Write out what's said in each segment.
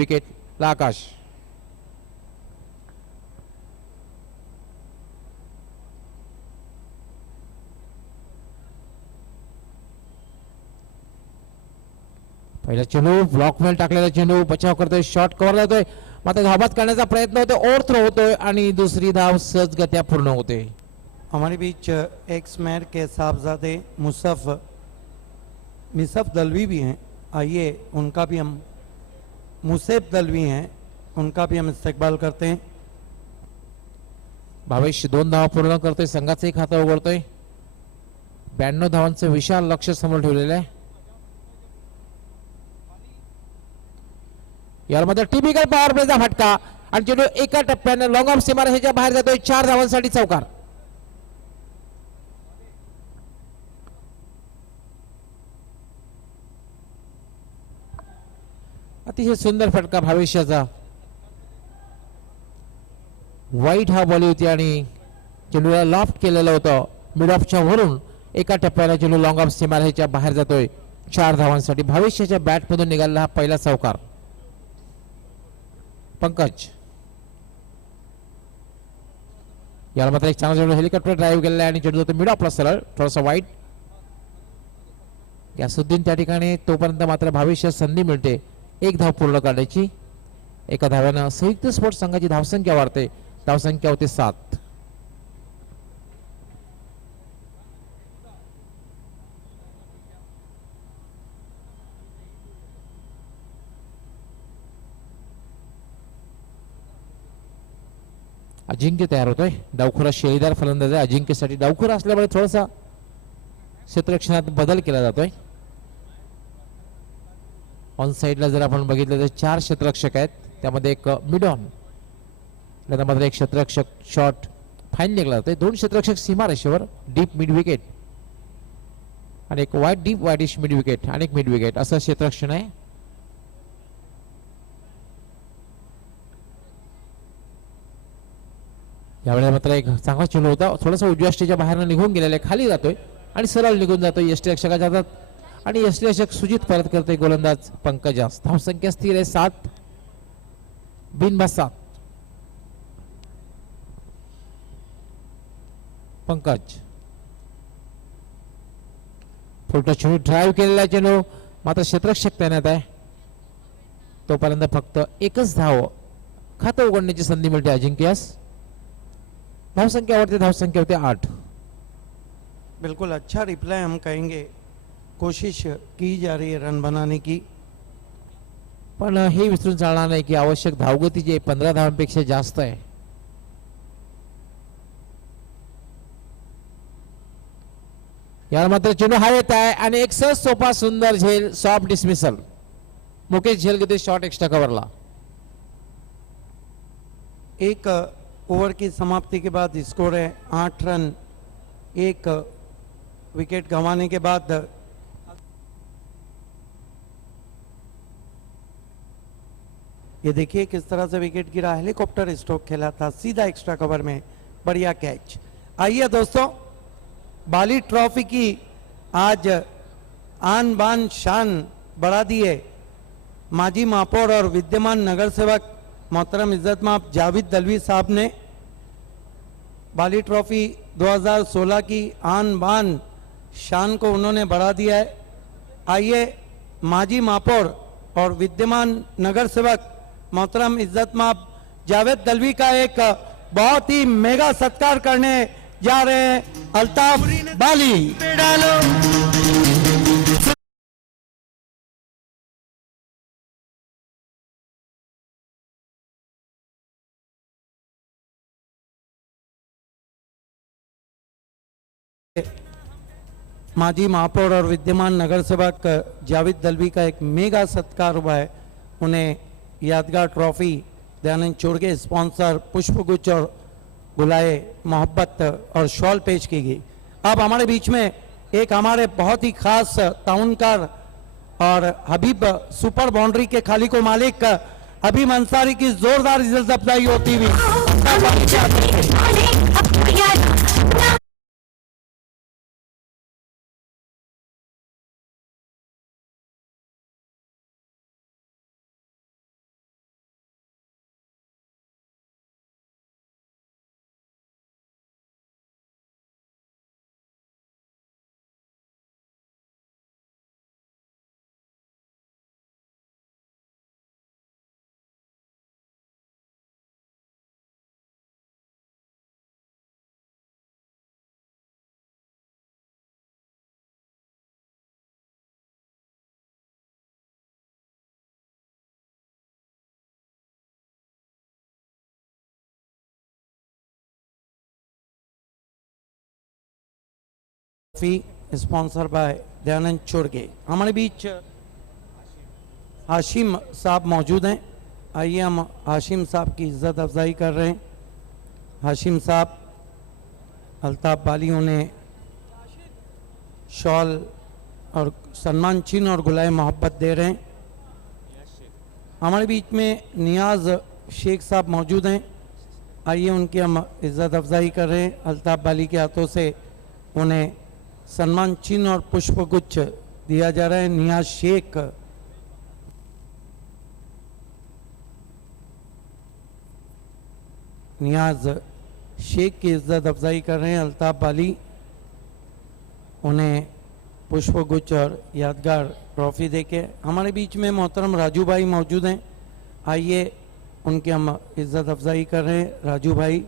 Wicket ला आकाश. पहिला चेंडू block मध्ये टाकलेला चेंडू बचाव करतोय, शॉट कव्हर जातोय, मात्र धावबाद करण्याचा प्रयत्न होतोय, ओव्हर थ्रो होतोय आणि दुसरी धाव सहजगत्या पूर्ण होते. हमारे बीच एक्स मैर के साहबजादे मिसफ दलवी भी हैं. आइए उनका भी हम मुसेफ दलवी हैं, उनका भी हम इस्तेकबाल करते हैं. भावेश 2 धावा पूर्ण करतोय, संघाचंही खातं उघडतोय. 92 धावांचं विशाल लक्ष समोर ठेवलेलं आहे. यामध्ये टिपिकल पॉवर प्लेचा फटका आणि चेंडू एका टप्प्याने लॉंग ऑफ सीमारेषेच्या बाहेर जातोय. 4 धावांसाठी चौकार. अतिशय सुंदर फटका भावेशाचा. वाईट हा बॉल होती आणि चेंडूला लॉफ्ट केलेलं होतं. मिड ऑफच्या वरून एका टप्प्याला चेंडू लॉंग ऑफ सीमारेषेच्या बाहेर जातोय. 4 धावांसाठी भावेशाच्या बॅट मधून निघालेला हा पहिला चौकार. पंकज याला मात्र एक चांगला चेंडू हेलिकॉप्टर ड्राईव्ह केलेला आहे आणि चेंडू जातो मिड ऑफला सरळ, थोडासा वाईट. गॅसुद्दीन त्या ठिकाणी तोपर्यंत मात्र भावेशास संधी मिळते 1 धाव पूर्ण करण्याची. एका धाव्यानं संयुक्त स्पोर्ट्स संघाची धावसंख्या वाढते, धावसंख्या होते 7. अजिंक्य तयार होतोय. डावखुरा शेळीदार फलंदाज आहे. अजिंक्यसाठी डावखुरा असल्यामुळे थोडासा क्षेत्ररक्षणात बदल केला जातोय. ऑन साइडला जर आपण बघितलं तर 4 क्षेत्ररक्षक आहेत, त्यामध्ये एक मिड ऑन, त्यामध्ये एक क्षेत्ररक्षक शॉट फाईन निघला जातोय. 2 क्षेत्ररक्षक सीमारेषेवर डीप मिड विकेट आणि एक वाईट डीप वाईटिश मिड विकेट आणि एक मिड विकेट असं क्षेत्ररक्षण आहे. यावेळेला मात्र एक चांगला चेंडू होता, थोडासा उजव्या स्टेजच्या बाहेर निघून गेलेला आहे, खाली जातोय आणि सरळ निघून जातोय यष्टीरक्षकाच्या हातात आणि यष्टीरक्षक सुजित परत करतोय. गोलंदाज पंकजास. धावसंख्या स्थिर आहे 7, बिनबाद 7. पंकज फुलटो चेंडू ड्राईव्ह केलेला चेंडू, मात्र क्षेत्ररक्षक तैनात आहे. तोपर्यंत फक्त एकच धाव खातं उघडण्याची संधी मिळते अजिंक्यास. धावसंख्या वाढते, धावसंख्या होते 8. बिल्कुल अच्छा रिप्लाई हम कहेंगे. कोशिश की जा रही है रन बनाने की, पण हे विसरून चालणार नाही की आवश्यक धावगती जी 15 धावांपेक्षा जास्त आहे. याला मात्र चेंडू हा येत आहे आणि एक सहज सोपा सुंदर झेल, सॉफ्ट डिसमिसल. मुकेश झेल घेते शॉट एक्स्ट्रा कव्हरला. एक ओवर की समाप्ति के बाद स्कोर है 8 रन. एक विकेट गंवाने के बाद ये देखिए किस तरह से विकेट गिरा. हेलीकॉप्टर स्ट्रोक खेला था सीधा एक्स्ट्रा कवर में, बढ़िया कैच. आइए दोस्तों, बाली ट्रॉफी की आज आन बान शान बढ़ा दिए माजी महापौर और विद्यमान नगर सेवक मोहतरम इज्जत माप जावेद दलवी साहब ने. बाली ट्रॉफी 2016 की आन बान शान को उन्होंने बढ़ा दिया है. आइए माजी महापौर और विद्यमान नगर सेवक मोहतरम इज्जत माप जावेद दलवी का एक बहुत ही मेगा सत्कार करने जा रहे हैं. अल्ताफ बाली. माजी महापौर और विद्यमान नगर सेवक जावेद दलवी का एक मेगा सत्कार हुआ है. उन्हें यादगार ट्रॉफी, दयानंद चोरगे स्पॉन्सर पुष्पगुच्छ और बुलाए मोहब्बत और शॉल पेश की गई. अब हमारे बीच में एक हमारे बहुत ही खास ताउनकार और हबीब सुपर बाउंड्री के खाली को मालिक हबीब अंसारी की जोरदार इज्जत अफजाई होती हुई फी स्पॉन्सर बाय दयानंद चोरगे। हमारे बीच हाशिम साहब मौजूद हैं। आइए हम हाशिम साहब की इज्जत अफजाई कर रहे हैं। हाशिम साहब अल्ताफ बालियों ने शॉल और सम्मान चिन्ह और गुलाए मोहब्बत दे रहे हैं। हमारे बीच में नियाज शेख साहब मौजूद हैं। आइए उनकी हम इज्जत अफजाई कर रहे हैं। अल्ताफ बाली के हाथों से उन्हें सम्मान चिन्ह और पुष्पगुच्छ दिया जा रहा है। नियाज शेख की इज्जत अफजाई कर रहे हैं। अल्ताफ बाली उन्हें पुष्पगुच्छ और यादगार ट्रॉफी देके। हमारे बीच में मोहतरम राजू भाई मौजूद हैं। आइए उनकी हम इज्जत अफजाई कर रहे हैं। राजू भाई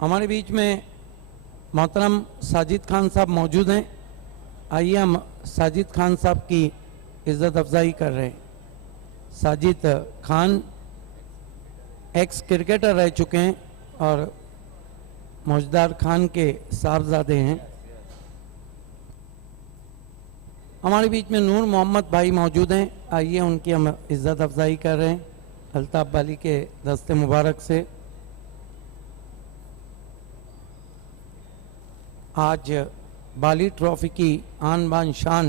हमारे बीच में मोहतरम साजिद खान साहब मौजूद हैं। आइए हम साजिद खान साहब की इज्जत अफजाई कर रहे हैं। साजिद खान एक्स क्रिकेटर रह चुके हैं और मौजदार खान के साहबजादे हैं। हमारे बीच में नूर मोहम्मद भाई मौजूद हैं। आइए उनकी हम इज्जत अफजाई कर रहे हैं अल्ताफ बाली के दस्ते मुबारक से। आज बाली ट्रॉफी की आन बान शान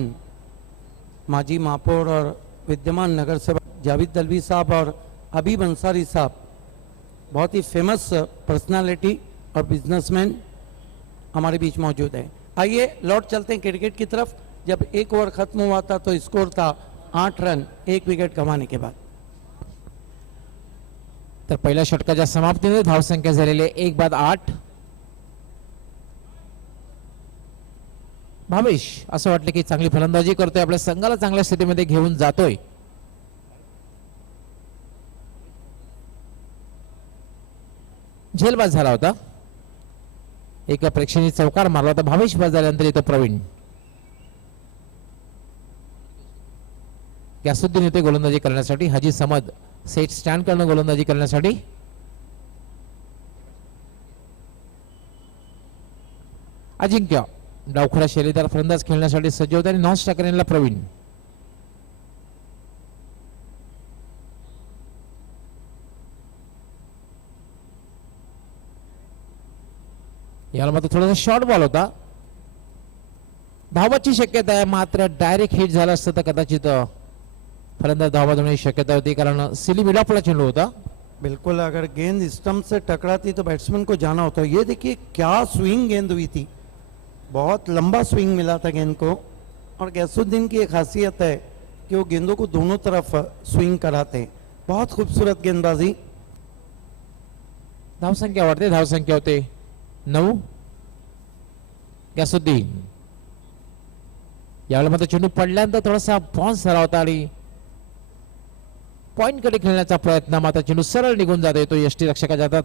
माजी मापोर और विद्यमान नगर सेवक जावेद दलवी साहब और हबीब अंसारी साहब, बहुत ही फेमस पर्सनालिटी और बिजनेसमैन हमारे बीच मौजूद है। आइए लौट चलते हैं क्रिकेट की तरफ। जब एक ओवर खत्म हुआ था तो स्कोर था 8 रन 1 विकेट गंवाने के बाद। तर पहिल्या षटकाच्या समाप्तीने धावसंख्या झालेली 1/8। भावेश असं वाटलं की चांगली फलंदाजी करतोय, आपल्या संघाला चांगल्या स्थितीमध्ये घेऊन जातोय। झेलबाज झाला होता, एका प्रेक्षणीय चौकार मारला होता भावेश बाद झाल्यानंतर येतो प्रवीण। गॅसुद्दीन येते गोलंदाजी करण्यासाठी, हाजी समद सेट स्टँड करणं गोलंदाजी करण्यासाठी। अजिंक्य डावखुरा शैलीदार फलंदाज खेळण्यासाठी सज्ज होते आणि नॉन स्ट्रायकर यांना प्रवीण। याला मात्र थोडासा शॉर्ट बॉल होता, धावाची शक्यता आहे, मात्र डायरेक्ट हिट झाला असतं तर कदाचित फलंदाज धावा होण्याची शक्यता होती, कारण सिली मिड ऑफला चेंडू होता। बिल्कुल, अगर गेंद स्टंप से टकराती तो बैट्समैन को जाना होता। ये देखिए क्या स्विंग गेंद हुई थी, बहुत लंबा स्विंग मिला था गेंद को। और गैसुद्दीन की एक खासियत है कि वो गेंदों को दोनों तरफ स्विंग कराते हैं। बहुत खूबसूरत गेंदबाजी। धावसंख्या वाढते, धावसंख्या होते 9। गॅसुद्दीन यावेळेला मात्र चेंडू पडल्यानंतर थोडासा बाउन्स झाला होता आणि पॉइंट कडे खेळण्याचा प्रयत्न, मात्र चेंडू सरळ निघून जातो, तो यष्टी रक्षकाच्या हातात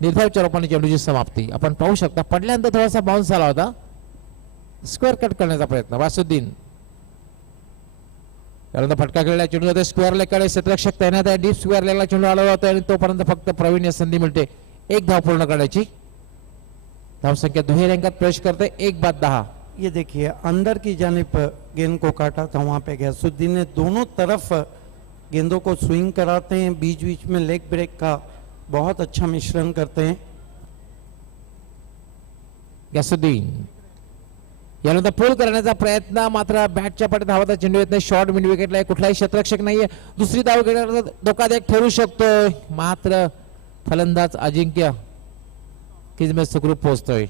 निर्धाव चौकाने चेंडूची समाप्ती। आपण पाहू शकता पडल्यानंतर थोडासा बाउन्स झाला होता, स्क्वेअर कट करण्याचा प्रयत्न। वासुद्दीन त्यानंतर फटका खेळला, चेंडू जाते स्क्वेअर लेगकडे, क्षेत्ररक्षक तैनात आहे, डीप स्क्वेअर लेगला चेंडू आला होता आणि तोपर्यंत फक्त प्रवीण या संधी मिळते एक धाव पूर्ण करण्याची। धावसंख्या दुहेरी अंकात प्रवेश करते 1/10। ये देखिए अंदर की जानिब गेंद को काटा था, वहां पे गैसुद्दीन ने दोनों तरफ गेंदों को स्विंग कराते हैं, बीच बीच में लेग ब्रेक का बहुत अच्छा मिश्रण करते हैं। गॅसुद्दीन यानंतर पूल करण्याचा प्रयत्न, मात्र बॅटच्या पाठी धावाचा चेंडू येत नाही, शॉर्ट मिड विकेटला, कुठलाही क्षेत्ररक्षक नाहीये, दुसरी धाव घेण्याचा धोकादायक ठरू शकतोय, मात्र फलंदाज अजिंक्य किजमेत सुखरूप पोहोचतोय।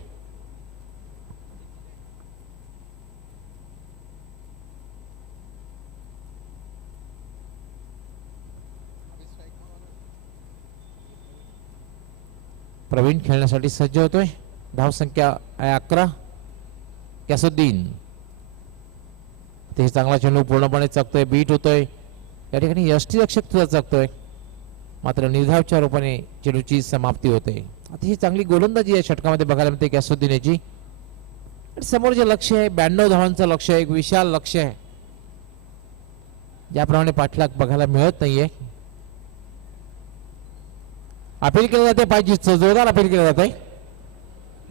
प्रवीण खेळण्यासाठी सज्ज होतोय, धावसंख्या आहे 11। गॅसुद्दीन ते चांगला चेंडू पूर्णपणे चकतोय, बीट होतोय, या ठिकाणी यष्टीरक्षक सुद्धा चकतोय, मात्र निर्धावच्या रूपाने चेंडूची समाप्ती होते। अतिशय चांगली गोलंदाजी या षटकामध्ये बघायला मिळते गॅसुद्दीन याची। समोर जे लक्ष्य आहे 92 धावांचं लक्ष्य आहे, एक विशाल लक्ष्य आहे। ज्याप्रमाणे पाठलाग बघायला मिळत नाहीये. अपील केलं जाते, पाहिजे जोरदार अपील केलं जात आहे.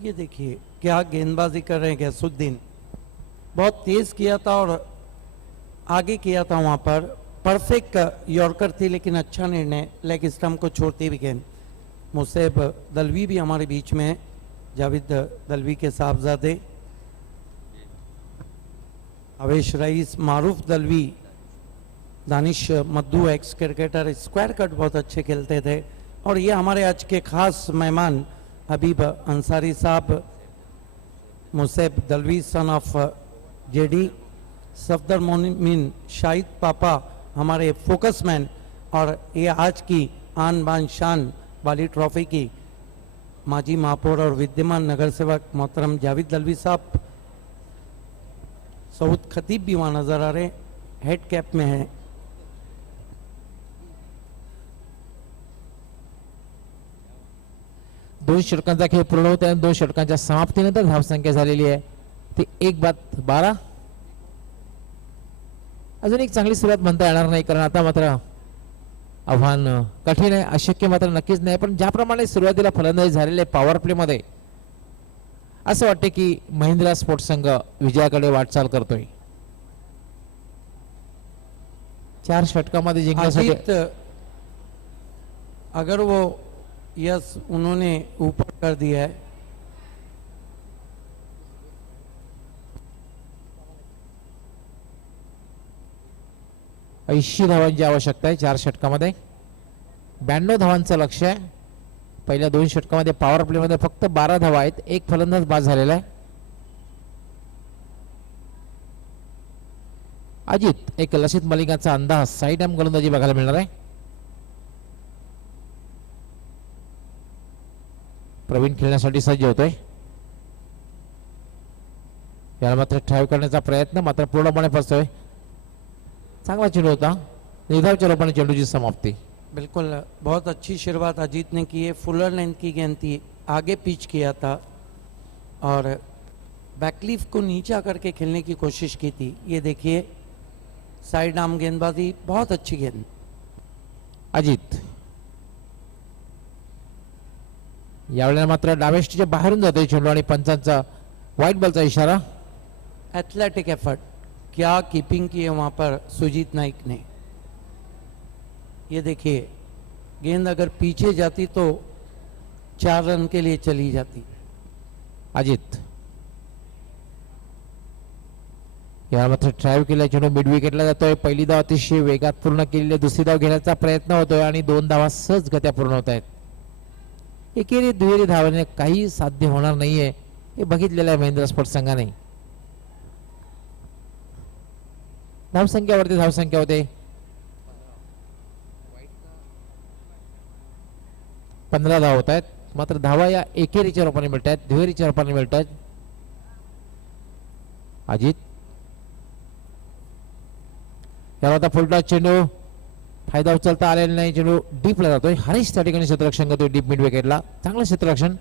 ये देखिए क्या गेंदबाजी कर रहे हैं गैसुद्दीन, बहुत तेज किया था और आगे किया था, वहां पर परफेक्ट यॉर्कर थी लेकिन अच्छा निर्णय, लेग स्टंप को छोड़ती हुई गेंद. मुसेब दलवी भी हमारे बीच में है, जावेद दलवी के साहबजादे, अवेश रईस, मारूफ दलवी, दानिश मद्दू एक्स क्रिकेटर, स्क्वायर कट बहुत अच्छे खेलते थे. और ये हमारे आज के खास मेहमान हबीब अंसारी साहब, Museb Dalvi son of JD, Safdar Momin Shahid पापा हमारे फोकस मैन, और ये आज की आन बान शान वाली ट्रॉफी की माजी महापौर और विद्यमान नगर सेवक मोहतरम जावेद दलवी साहब. सऊद खतीब भी वहाँ नजर आ रहे, हेड कैप में है. दोन षटकांचा खेळ पूर्ण होत आहे. 2 षटकांच्या समाप्तीनंतर धावसंख्या झालेली आहे ती 1-12. अजून एक चांगली सुरुवात म्हणता येणार नाही, कारण आता मात्र आव्हान कठीण आहे. अशक्य मात्र नक्कीच नाही, पण ज्याप्रमाणे सुरुवातीला फलंदाजी झालेले पॉवर प्ले मध्ये असं वाटते की महिंद्रा स्पोर्ट्स संघ विजयाकडे वाटचाल करतोय. 4 षटकामध्ये जिंकण्यासाठी अजीत, अगर वो यस उन्होंने ऊपर कर दिया है, ऐंशी धावांची आवश्यकता आहे 4 षटकामध्ये. 92 धावांचं लक्ष आहे. पहिल्या 2 षटकामध्ये पॉवर प्ले मध्ये फक्त 12 धावा आहेत, एक फलंदाज बाद झालेला आहे. अजित एक लसित मलिंगाचा अंदाज साईड आर्म गोलंदाजी बघायला मिळणार आहे. प्रवीण खेळण्यासाठी सज्ज होतोय. याला मात्र ड्राईव्ह करण्याचा प्रयत्न मात्र पूर्णपणे फसतोय. चांगला चेंडू होता, निर्धावच्या रूपाने चेंडूची समाप्ती. बिल्कुल बहुत अच्छी शुरुआत अजीत ने की है. फुलर लेंथ की गेंद थी, आगे पिच किया था और बैकलीफ को नीचा करके खेलने की कोशिश की थी. ये देखिए साइड आर्म गेंदबाजी, बहुत अच्छी गेंद. अजित यावेळेला मात्र डावेस्टीच्या बाहेरून जातोय चेंडू आणि पंचांचा व्हाईट बॉलचा इशारा. एथलेटिक एफर्ट, क्या कीपिंग की है वहां पर सुजीत नाइक ने. ये देखिए गेंद अगर पीछे जाती तो 4 रन के लिए चली जाती. अजित या मात्र ड्राईव्ह केला चेंडू मिड विकेटला जातोय. पहिली धाव अतिशय वेगात पूर्ण केलेली, दुसरी धाव घेण्याचा प्रयत्न होतोय आणि 2 धावा सहजगत्या पूर्ण होत आहेत. एकेरी दुहेरी धावाने काही साध्य होणार नाहीये हे बघितलेलं आहे महिंद्रा स्पोर्ट्स संघाने. धावसंख्यावरती धावसंख्या होते 15 धावा होत आहेत, मात्र धावा या एकेरीच्या रूपाने मिळत आहेत, दुहेरीच्या रूपाने मिळत आहेत. अजित याला आता फुलटॉस चेंडू, फायदा उचलता आलेला नाही. चेंडू डीपला जातोय. हरीश त्या ठिकाणी क्षेत्ररक्षण करतोय डीप मिड विकेटला. चांगलं क्षेत्ररक्षण.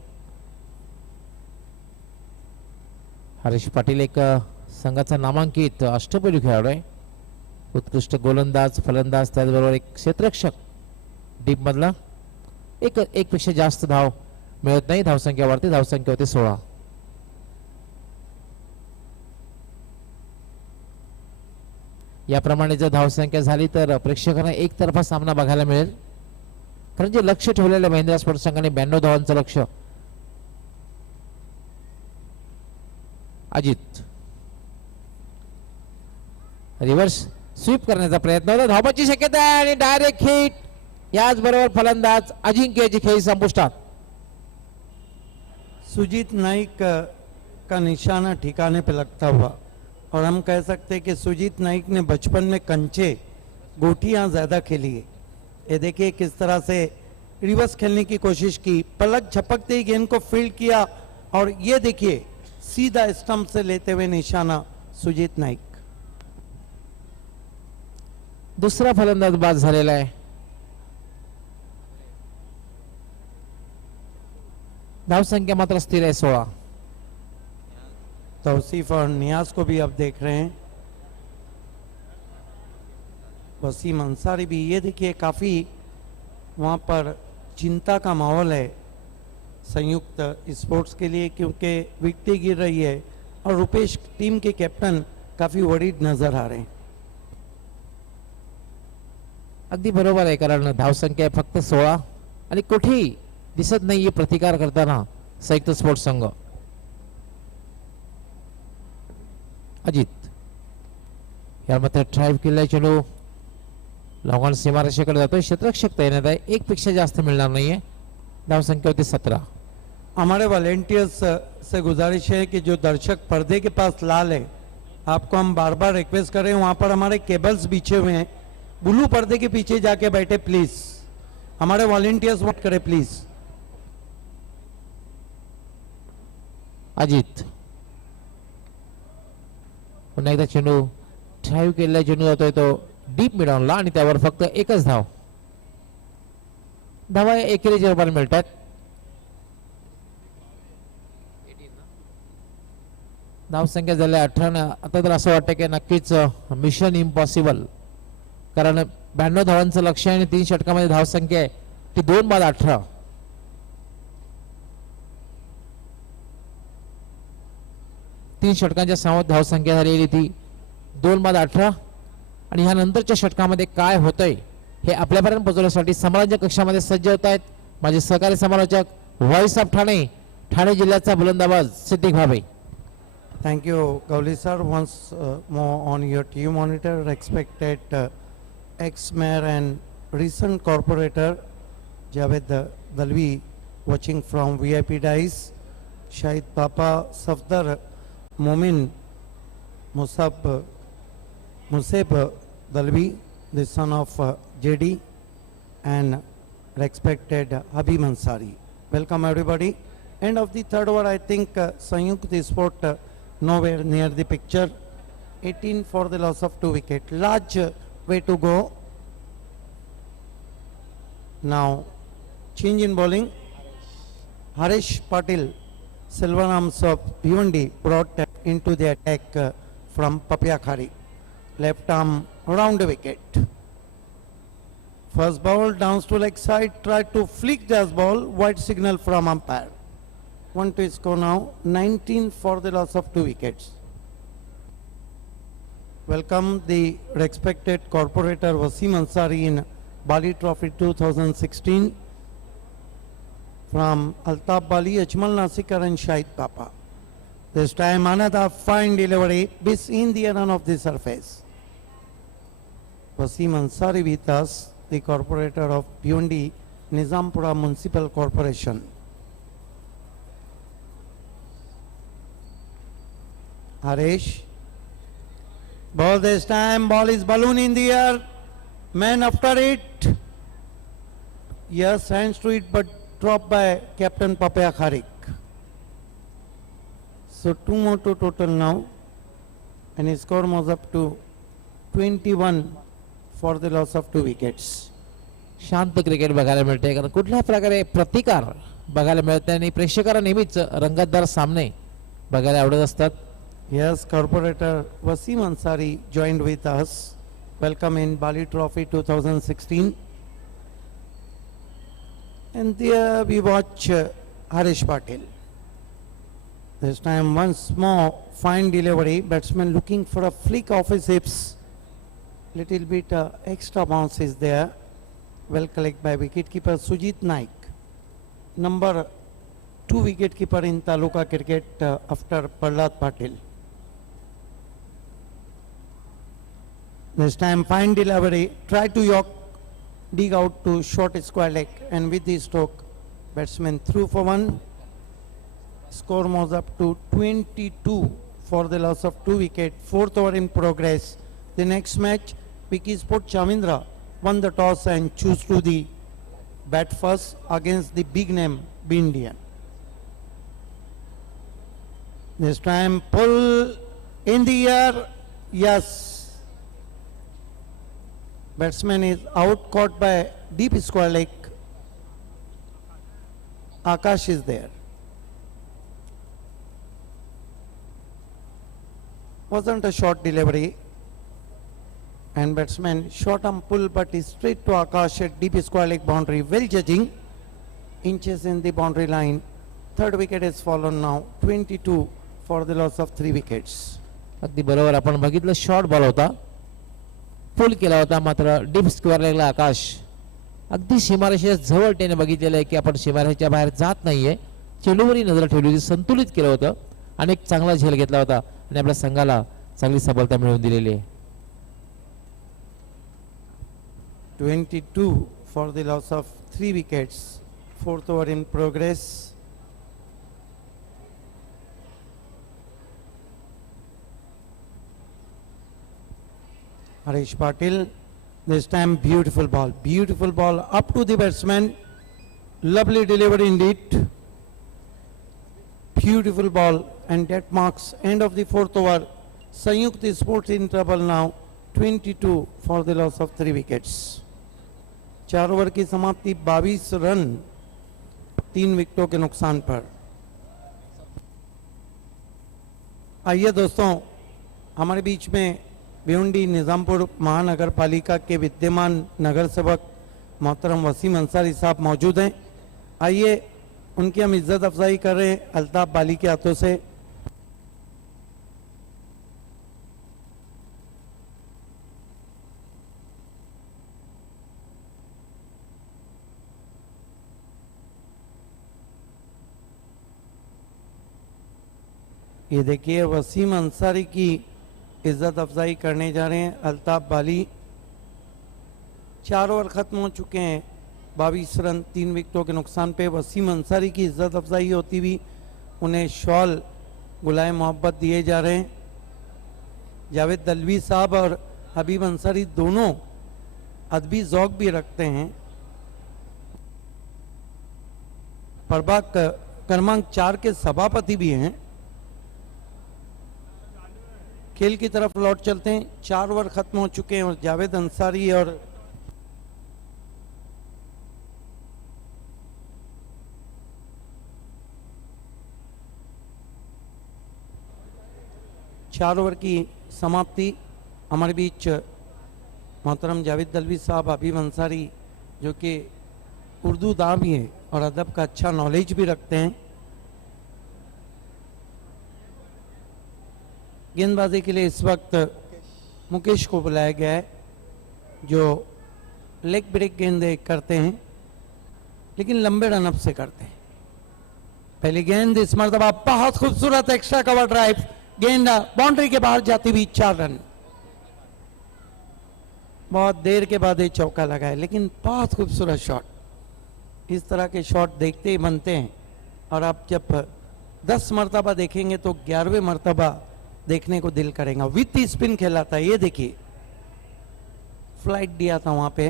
हरीश पाटील एक संघाचा नामांकित अष्टपैलू खेळाडू आहे. उत्कृष्ट गोलंदाज, फलंदाज, त्याचबरोबर एक क्षेत्ररक्षक. डीप मधला एक पेक्षा जास्त धाव मिळत नाही. धावसंख्यावरती धावसंख्या होते 16. याप्रमाणे जर धावसंख्या झाली तर प्रेक्षकांना एकतर्फा सामना बघायला मिळेल, कारण जे लक्ष ठेवलेलं महिंद्रा स्पोर्ट्स संघाने 92 धावांचं लक्ष. अजित रिव्हर्स स्वीप करण्याचा प्रयत्न होता, धावाची शक्यता आहे आणि डायरेक्ट हिट. याच बरोबर फलंदाज अजिंक्यची खेळी संपुष्टात. सुजीत नाइक का निशाना ठिकाने पे लगता हुआ, और हम कह सकते हैं कि सुजीत नाइक ने बचपन में कंचे गोटियां ज्यादा खेली है. ये देखिए किस तरह से रिवर्स खेलने की कोशिश की, पलक झपकते ही गेंद को फील्ड किया और ये देखिए सीधा स्टंप से लेते हुए निशाना सुजीत नाइक. दुसरा फलंदाज बाद झालेला आहे. धावसंख्या मात्र स्थिर आहे 16. तौसीफ और नियाज को भी अब देख रहे हैं. वसीम अंसारी भी। ये देखिए काफ़ी वहाँ पर चिंता का माहौल है संयुक्त स्पोर्ट्स के लिए, क्योंकि विकेटें गिर रही है और रुपेश टीम के कैप्टन काफ़ी वरीड नजर आ रहे हैं। अगदी बरोबर आहे, कारण धावसंख्या आहे फक्त 16 आणि कुठेही दिसत नाहीये प्रतिकार करताना संयुक्त स्पोर्ट्स संघ. अजित यामध्ये ड्राईव्ह केला चेंडू लॉंग ऑन सीमारेषेकडे जातोय. क्षेत्ररक्षक तैनात आहे, एक पेक्षा जास्त मिळणार नाहीये. धावसंख्या होती 17. हमारे वॉलेंटियर्स से गुजारिश है कि जो दर्शक पर्दे के पास लाल है, आपको हम बार बार रिक्वेस्ट करें, वहां पर हमारे केबल्स बिछे हुए हैं, ब्लू पर्दे के पीछे जाके बैठे प्लीज. हमारे वॉलेंटियर्स वोट करें प्लीज. अजित पुन्हा एकदा चेंडू ड्राईव्ह केलेला चेंडू जातोय तो डीप मिडॉनला आणि त्यावर फक्त एकच धाव. धावा एकेरीच्या रूपाने मिळतात. धावसंख्या झाल्या 18. आता तर असं वाटतं की नक्कीच मिशन इम्पॉसिबल, कारण 92 धावांचं लक्ष आहे आणि 3 षटकामध्ये धावसंख्या आहे ती 2/18. तीन षटकांच्या समोर धावसंख्या झालेली ती 2/18. आणि ह्या नंतरच्या षटकामध्ये काय होतंय हे आपल्यापर्यंत पोहोचवण्यासाठी समालोचक कक्षामध्ये सज्ज होत आहेत माझे सहकारी समालोचक व्हॉइस ऑफ ठाणे, ठाणे जिल्ह्याचा बुलंदाबाज सिद्दीक भावे. Thank you, Gowli sir. Once more on your TV monitor, respected ex-mayor and recent corporator Javed Dalvi watching from VIP dice. Shahid Papa Safdar Momin Musab Dalvi, the son of JD, and respected Habib Ansari. Welcome everybody. End of the third over, I think Sanyukt Sport nowhere near the picture. 18 for the loss of 2 wickets. Large way to go. Now change in bowling. Harish Patil, silver arms of Bhiwandi brought into the attack from Papia Khari. Left arm round the wicket. First ball downs to leg side, tried to flick this ball, wide signal from umpire. 1 to score now, 19 for the loss of 2 wickets. Welcome the respected corporator Wasim Ansari in Bali Trophy 2016 from Altaf Bali, Ajmal Nasikar and Shahid Papa. This time another fine delivery, bis in the run of the surface. Wasim Ansari with us, the corporator of Bhiwandi Nizampura Municipal Corporation. Harish. Ball this time, ball is balloon in the air. Man after it. Yes, hands to it, but dropped by Captain Papaya Kharik. So 2 more to total now. And his score moves up to 21 for the loss of 2 wickets. शांत cricket बघायला मिळते, कारण कुठल्या प्रकारे प्रतिकार बघायला मिळत नाही आणि प्रेक्षकांना नेहमीच रंगतदार सामने बघायला आवडत असतात. Yes, corporator Wasim Ansari joined with us. Welcome in Bali Trophy 2016. And there we watch Harish Patil. This time once more fine delivery. Batsman looking for a flick off his hips. Little bit extra bounce is there. Well collected by wicketkeeper Sujit Naik. Number 2 wicketkeeper in Taluka cricket after Prahlad Patil. This time fine delivery, try to dig out to short square leg, and with the stroke batsman through for 1. Score moves up to 22 for the loss of 2 wickets. 4th over in progress. The next match, Vicky Sport Chavindra won the toss and choose to the bat first against the big name Bindian. This time pull in the air, yes. Batsman is out, caught by deep square leg. Akash is there. Wasn't a short delivery. and batsman short arm pull but straight to Akash at deep square leg boundary. Well judging, inches in the boundary line. Third wicket has fallen now. 22 for the loss of 3 wickets. अगदी बरोबर आपण बघितलं short ball होता, पुल केला होता, मात्र deep square लेगला आकाश अगदी सीमारेषेच्या जवळ त्याने बघितलेलं आहे की आपण सीमारेषेच्या बाहेर जात नाहीये. चेंडूवरही नजर ठेवली होती, संतुलित केलं होतं आणि एक चांगला झेल घेतला होता आणि आपल्या संघाला चांगली सफलता मिळवून दिलेली आहे. 22 for the loss of 3 wickets. Fourth over in progress. Harish Patil, this time beautiful ball up to the batsman. Lovely delivery indeed. Beautiful ball, and that marks end of the fourth over. Sanyukta Sports in trouble now. 22 for the loss of 3 wickets. 4 over की समाप्ति, 22 run 3 विकेटों के नुकसान पर. आइए दोस्तों, हमारे बीच में भिवंडी निजामपुर महानगर पालिका के विद्यमान नगर सेवक मोहतरम वसीम अंसारी साहब मौजूद हैं. आइए उनकी हम इज्जत अफजाई कर रहे हैं अल्ताफ बाली के हाथों से. ये देखिए वसीम अंसारी की इज्जत अफजाई करने जा रहे हैं अल्ताफ बाली. 4 ओवर खत्म हो चुके हैं, 22 रन 3 विकेटों के नुकसान पे. वसीम अंसारी की इज्जत अफजाई होती हुई उन्हें शॉल गुलाए मोहब्बत दिए जा रहे हैं. जावेद दलवी साहब और हबीब अंसारी दोनों अदबी ज़ौक़ भी रखते हैं. प्रभाग क्रमांक 4 के सभापति भी हैं. खेल की तरफ लौट चलते हैं. 4 ओवर खत्म हो चुके हैं और जावेद अंसारी और चार ओवर की समाप्ति. हमारे बीच मोहतरम जावेद दलवी साहब, हबीब अंसारी जो कि उर्दू दां भी हैं और अदब का अच्छा नॉलेज भी रखते हैं. गेंदबाजी के लिए इस वक्त मुकेश को बुलाया गया है जो लेग ब्रेक गेंदें करते हैं लेकिन लंबे रन अप से करते हैं. पहली गेंद इस मर्तबा बहुत खूबसूरत एक्स्ट्रा कवर ड्राइव, गेंद बाउंड्री के बाहर जाती हुई 4 रन. बहुत देर के बाद ये चौका लगा है लेकिन बहुत खूबसूरत शॉट. इस तरह के शॉट देखते ही बनते हैं और आप जब 10 मरतबा देखेंगे तो 11वें मरतबा देखने को दिल करेगा. विथ स्पिन खेला था, ये देखिए फ्लाइट दिया था वहां पे.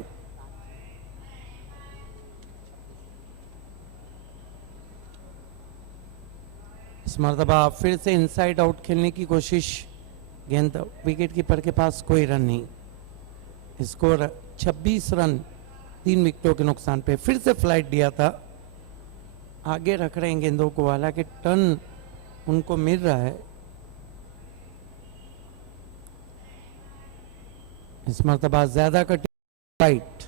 इस मरतबा फिर से इनसाइड आउट खेलने की कोशिश. गेंद विकेट कीपर के पास कोई रन नहीं. स्कोर 26 रन 3 विकेटों के नुकसान पे. फिर से फ्लाइट दिया था. आगे रख रहे हैं गेंदों को, हालांकि टर्न उनको मिल रहा है. इस मरतबा ज्यादा कटी फ्लाइट.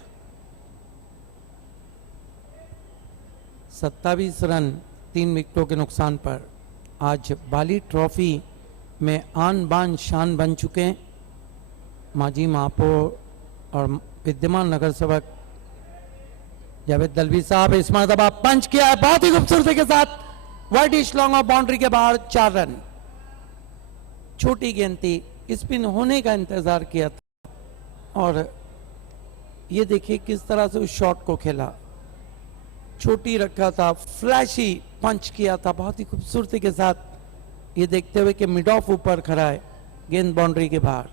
27 रन 3 विकेटों के नुकसान पर. आज बाली ट्रॉफी में आन बान शान बन चुके हैं माजी महापौर और विद्यमान नगर सेवक जावेद दलवी साहब. इस मरतबा पंच किया है बहुत ही खूबसूरती के साथ. वाइडिश लॉन्ग ऑफ बाउंड्री के बाहर 4 रन. छोटी गेंद थी, स्पिन होने का इंतजार किया था और ये देखिए किस तरह से उस शॉट को खेला. छोटी रखा था, फ्लैशी पंच किया था बहुत ही खूबसूरती के साथ. ये देखते हुए कि मिड ऑफ ऊपर खड़ा है, गेंद बाउंड्री के बाहर.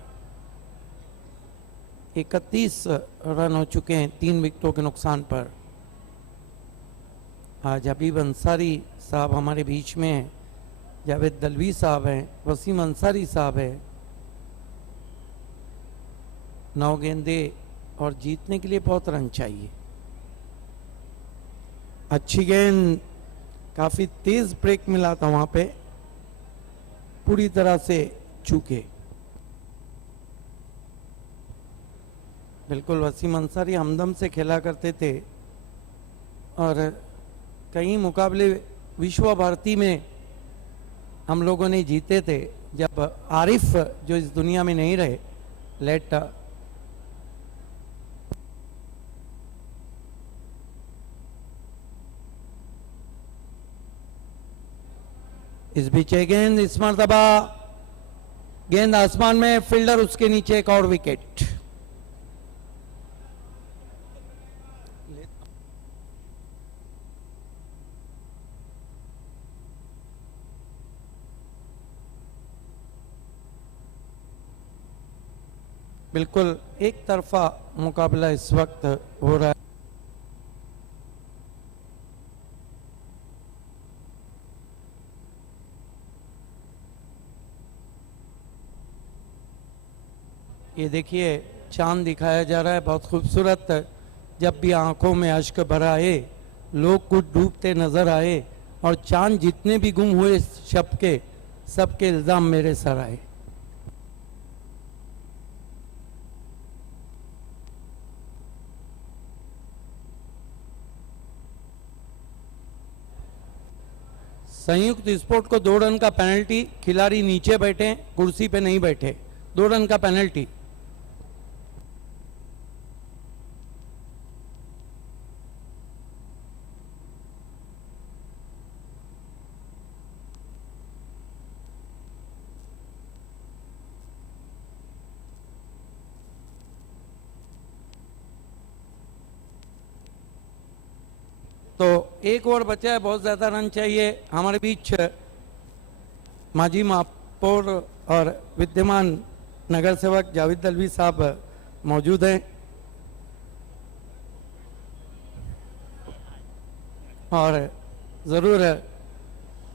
31 रन हो चुके हैं 3 विकेटों के नुकसान पर. आज हबीब अंसारी साहब हमारे बीच में हैं, जावेद दलवी साहब हैं, वसीम अंसारी साहब हैं. 9 गेंदे और जीतने के लिए बहुत रन चाहिए. अच्छी गेंद, काफी तेज ब्रेक मिला था वहां पे, पूरी तरह से चूके. बिल्कुल, वसीम अंसारी हमदम से खेला करते थे और कई मुकाबले विश्व भारती में हम लोगों ने जीते थे जब आरिफ जो इस दुनिया में नहीं रहे, लेट इस बीच गेंद इस मरतबा गेंद आसमान में, फील्डर उसके नीचे, एक और विकेट। बिल्कुल एक तरफा मुकाबला इस वक्त हो रहा है। ये देखिए चांद दिखाया जा रहा है, बहुत खूबसूरत। जब भी आंखों में अश्क भर आए, लोग कुछ डूबते नजर आए, और चांद जितने भी गुम हुए शब के, सबके इल्जाम मेरे सर आए। संयुक्त स्पोर्ट को 2 रन का पेनल्टी, खिलाड़ी नीचे बैठे, कुर्सी पे नहीं बैठे, 2 रन का पेनल्टी। तो 1 ओवर बचा है, बहुत ज्यादा रन चाहिए। हमारे बीच माजी महापौर और विद्यमान नगर सेवक जावेद दलवी साहब मौजूद हैं और ज़रूर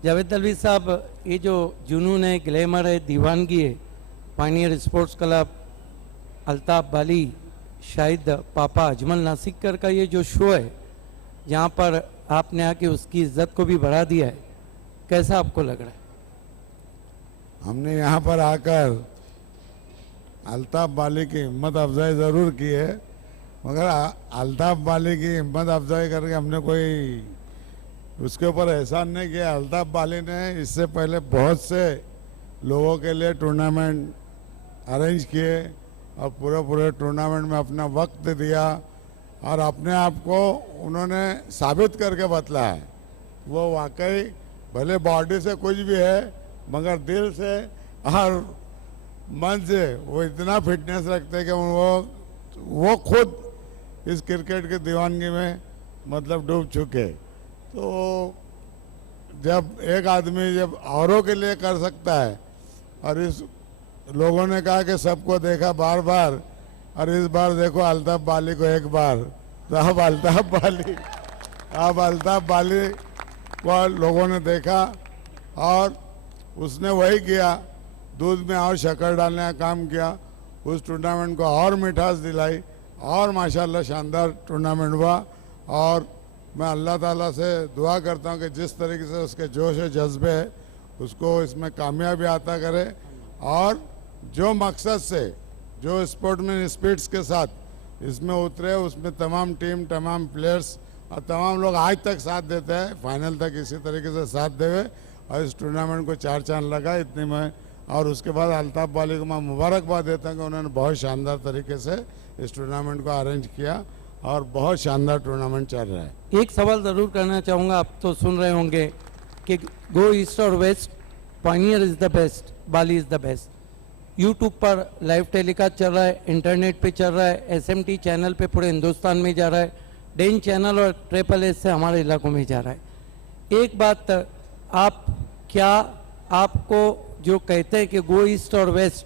जावेद दलवी साहब, ये जो जुनून है, ग्लैमर है, दीवानगी है, पायनियर स्पोर्ट्स क्लब, अल्ताफ बाली, शाहिद पापा, अजमल नासिकर का ये जो शो है, जहाँ पर आपने आके उसकी इज्जत को भी बढ़ा दिया है, कैसा आपको लग रहा है? हमने यहाँ पर आकर अल्ताफ बाली की हिम्मत अफजाई ज़रूर की है, मगर अल्ताफ बाली की हिम्मत अफजाई करके हमने कोई उसके ऊपर एहसान नहीं किया। अल्ताफ बाली ने इससे पहले बहुत से लोगों के लिए टूर्नामेंट अरेंज किए और पूरे टूर्नामेंट में अपना वक्त दिया और अपने आप को उन्होंने साबित करके बतला है। वो वाकई भले बॉडी से कुछ भी है, मगर दिल से और मन से वो इतना फिटनेस रखते हैं कि वो खुद इस क्रिकेट की दीवानगी में मतलब डूब चुके। तो जब एक आदमी जब औरों के लिए कर सकता है, और इस लोगों ने कहा कि सबको देखा बार बार, और इस बार देखो अल्ताफ बाली को एक बार, तो अब अल्ताफ बाली को लोगों ने देखा और उसने वही किया, दूध में और शक्कर डालने का काम किया, उस टूर्नामेंट को और मिठास दिलाई और माशाल्लाह शानदार टूर्नामेंट हुआ। और मैं अल्लाह ताला से दुआ करता हूँ कि जिस तरीके से उसके जोश और जज्बे है उसको इसमें कामयाबी आता करे, और जो मकसद से जो स्पोर्ट्समैन स्पिरिट्स के साथ इसमें उतरे, उसमें तमाम टीम, तमाम प्लेयर्स और तमाम लोग आज तक साथ देते हैं, फाइनल तक इसी तरीके से साथ देवे और इस टूर्नामेंट को 4 चांद लगा इतनी में। और उसके बाद अल्ताफ बाली को मैं मुबारकबाद देता हूँ कि उन्होंने बहुत शानदार तरीके से इस टूर्नामेंट को अरेंज किया और बहुत शानदार टूर्नामेंट चल रहा है। एक सवाल ज़रूर करना चाहूँगा, आप तो सुन रहे होंगे कि गो ईस्ट और west, pioneer is the best, Bali is the best. YouTube पर लाइव टेलीकास्ट चल रहा है, इंटरनेट पे चल रहा है, SMT चैनल पे पूरे हिंदुस्तान में जा रहा है, डेन चैनल और ट्रिपल एस से हमारे इलाकों में जा रहा है। एक बात आप, क्या आपको जो कहते हैं कि गो ईस्ट और west,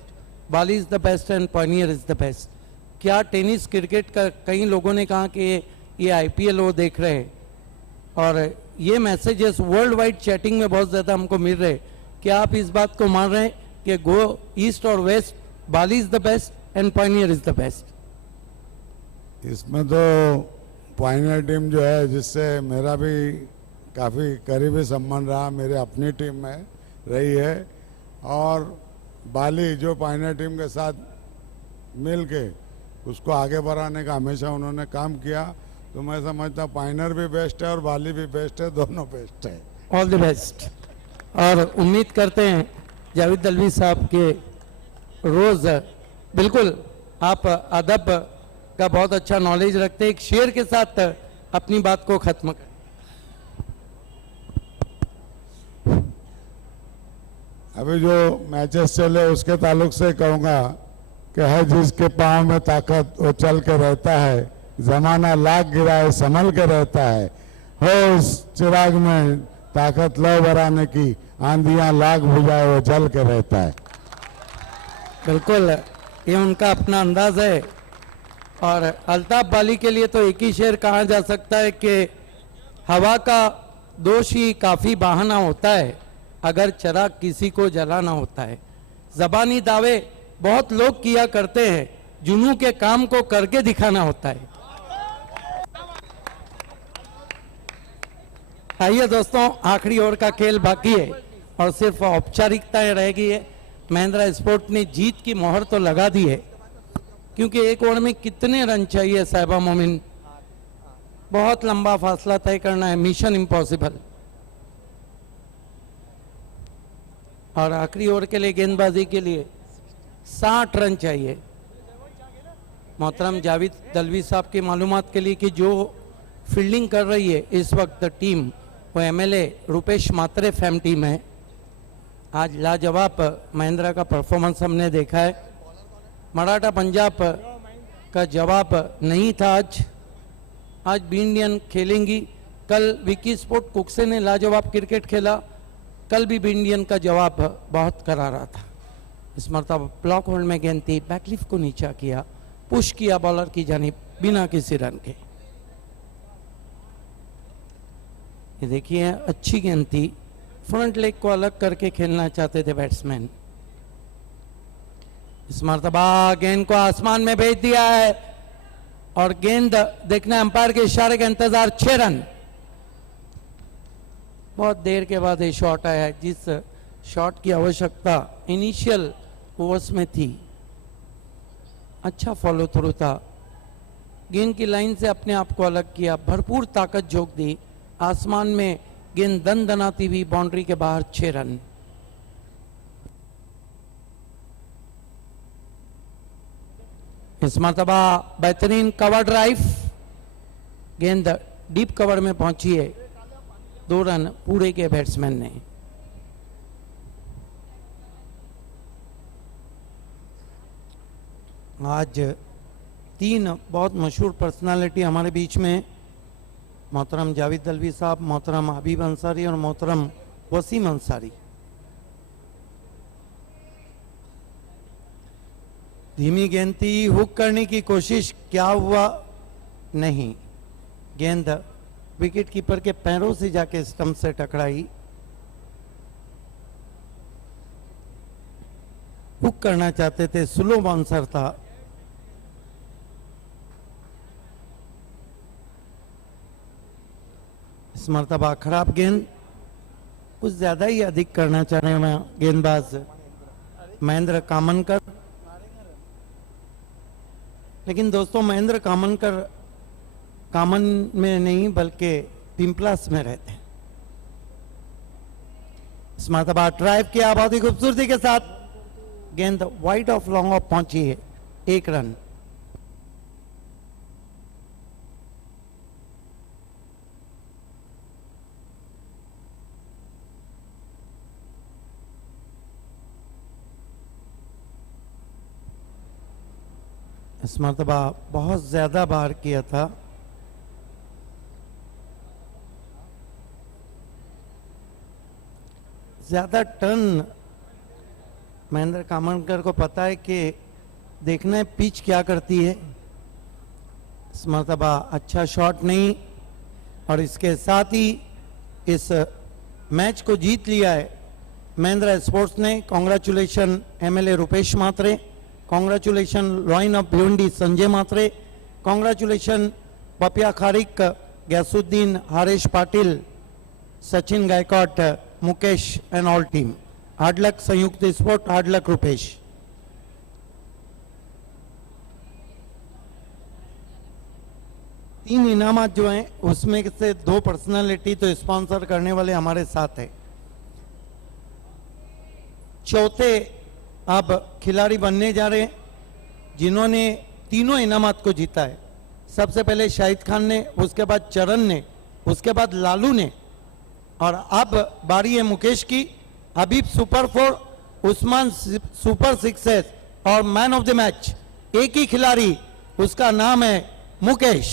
Bali is the best and pioneer is the best, क्या टेनिस क्रिकेट का कई लोगों ने कहा कि ये IPL वो देख रहे हैं, और ये मैसेजेस वर्ल्ड वाइड चैटिंग में बहुत ज़्यादा हमको मिल रहे हैं, क्या आप इस बात को मान रहे हैं कि गो ईस्ट और west, Bali is the best and pioneer is the best? इसमें तो पायनियर टीम जो है, जिससे मेरा भी काफ़ी करीबी संबंध रहा, मेरे अपनी टीम में रही है, और बाली जो पायनियर टीम के साथ मिल के उसको आगे बढ़ाने का हमेशा उन्होंने काम किया। तो मैं समझता पाइनर भी बेस्ट है और बाली भी बेस्ट है, दोनों बेस्ट है। All the best. और उम्मीद करते हैं जावेद दलवी साहब के रोज बिल्कुल आप अदब का बहुत अच्छा नॉलेज रखते हैं, एक शेर के साथ अपनी बात को खत्म कर। अभी जो मैचेस चले उसके ताल्लुक से कहूँगा कि है जिसके पाँव में ताकत वो चल के रहता है, जमाना लाख गिराए संभल के रहता है, हो उस चिराग में ताकत लो बराने की, आंधियां लाख बुझाए वो जल के रहता है। बिल्कुल ये उनका अपना अंदाज है। और अल्ताफ बाली के लिए तो एक ही शेर कहा जा सकता है कि हवा का दोष ही काफी बहाना होता है अगर चिराग किसी को जलाना होता है। जबानी दावे बहुत लोग किया करते हैं, जुनू के काम को करके दिखाना होता है। आइए दोस्तों, आखिरी ओवर का खेल बाकी है और सिर्फ औपचारिकताएं रह गई है। महिंद्रा स्पोर्ट ने जीत की मोहर तो लगा दी है, क्योंकि एक ओवर में कितने रन चाहिए साहिबा मोमिन, बहुत लंबा फासला तय करना है, मिशन इम्पॉसिबल। और आखिरी ओवर के लिए गेंदबाजी के लिए 60 रन चाहिए। मोहतरम जावेद दलवी साहब की मालूमात के लिए कि जो फील्डिंग कर रही है इस वक्त टीम, वो एमएलए रुपेश मात्रे फैम टीम है। आज लाजवाब महिंद्रा का परफॉर्मेंस हमने देखा है। मराठा पंजाब का जवाब नहीं था आज बी इंडियन खेलेंगी। कल विकी स्पोर्ट कुक्से ने लाजवाब क्रिकेट खेला, कल भी बी इंडियन का जवाब बहुत करारा था। इस मरतबा ब्लॉक होल्ड में गेंद थी, बैकलिफ्ट को नीचा किया, पुश किया बॉलर की जानिब बिना किसी रन के। ये देखिए अच्छी गेंद थी, फ्रंट लेग को अलग करके खेलना चाहते थे बैट्समैन। इस मरतबा गेंद को आसमान में भेज दिया है और गेंद देखना अंपायर के इशारे का इंतजार, 6 रन। बहुत देर के बाद ये शॉट आया है, जिस शॉट की आवश्यकता इनिशियल ओवर्स में थी। अच्छा फॉलो थ्रू था, गेंद की लाइन से अपने आप को अलग किया, भरपूर ताकत झोंक दी, आसमान में गेंद दन दनाती हुई बाउंड्री के बाहर, 6 रन। इस मरतबा बेहतरीन कवर ड्राइव, गेंद डीप कवर में पहुंची है, 2 रन पूरे के बैट्समैन ने। आज 3 बहुत मशहूर पर्सनालिटी हमारे बीच में, मोहतरम जावेद दलवी साहब, मोहतरम हबीब अंसारी और मोहतरम वसीम अंसारी। धीमी गेंद थी, हुक करने की कोशिश, क्या हुआ नहीं, गेंद विकेट कीपर के पैरों से जाके स्टंप से टकराई। हुक करना चाहते थे, स्लो बाउंसर था। इस मरतबा खराब गेंद, कुछ ज्यादा ही अधिक करना चाह रहे हैं गेंदबाज महेंद्र कामनकर। लेकिन दोस्तों महेंद्र कामनकर कामन में नहीं बल्कि पिंपलास में रहते हैं। इस मरतबा ड्राइव किया बहुत ही खूबसूरती के साथ, गेंद वाइड ऑफ लॉन्ग ऑफ पहुंची है, 1 रन। इस मरतबा बहुत ज्यादा बाहर किया था, ज्यादा टर्न महेंद्र कामनकर को पता है कि देखना है पिच क्या करती है। इस मरतबा अच्छा शॉट नहीं, और इसके साथ ही इस मैच को जीत लिया है महिंद्रा स्पोर्ट्स ने। Congratulation MLA Rupesh Matre, congratulation lion of Bhiwandi Sanjay Matre, congratulation Papiya Kharik, Gaisuddin, Harish Patil, Sachin Gaikwad, Mukesh and all team. Hard luck Sanyukt sport, hard luck Rupesh. 3 इनामात जो हैं उसमें से 2 पर्सनालिटी तो स्पॉन्सर करने वाले हमारे साथ है। चौथे अब खिलाड़ी बनने जा रहे हैं जिन्होंने तीनों इनामात को जीता है। सबसे पहले शाहिद खान ने, उसके बाद चरण ने, उसके बाद लालू ने, और अब बारी है मुकेश की। हबीब सुपर 4, उस्मान सुपर 6 और मैन ऑफ द मैच एक ही खिलाड़ी, उसका नाम है मुकेश।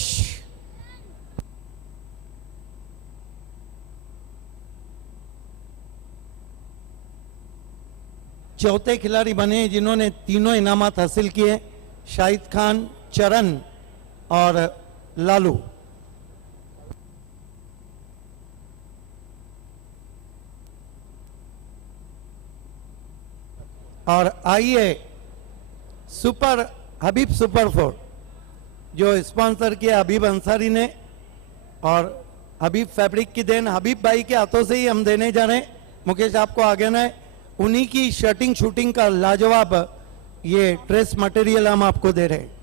चौथे खिलाड़ी बने जिन्होंने तीनों इनामात हासिल किए, शाहिद खान, चरण और लालू। और आइए सुपर हबीब सुपर 4 जो स्पॉन्सर किया हबीब अंसारी ने, और हबीब फैब्रिक की देन हबीब भाई के हाथों से ही हम देने जा रहे हैं। मुकेश आपको आगे ना है, उन्हीं की शर्टिंग शूटिंग का लाजवाब ये ड्रेस मटेरियल हम आपको दे रहे हैं।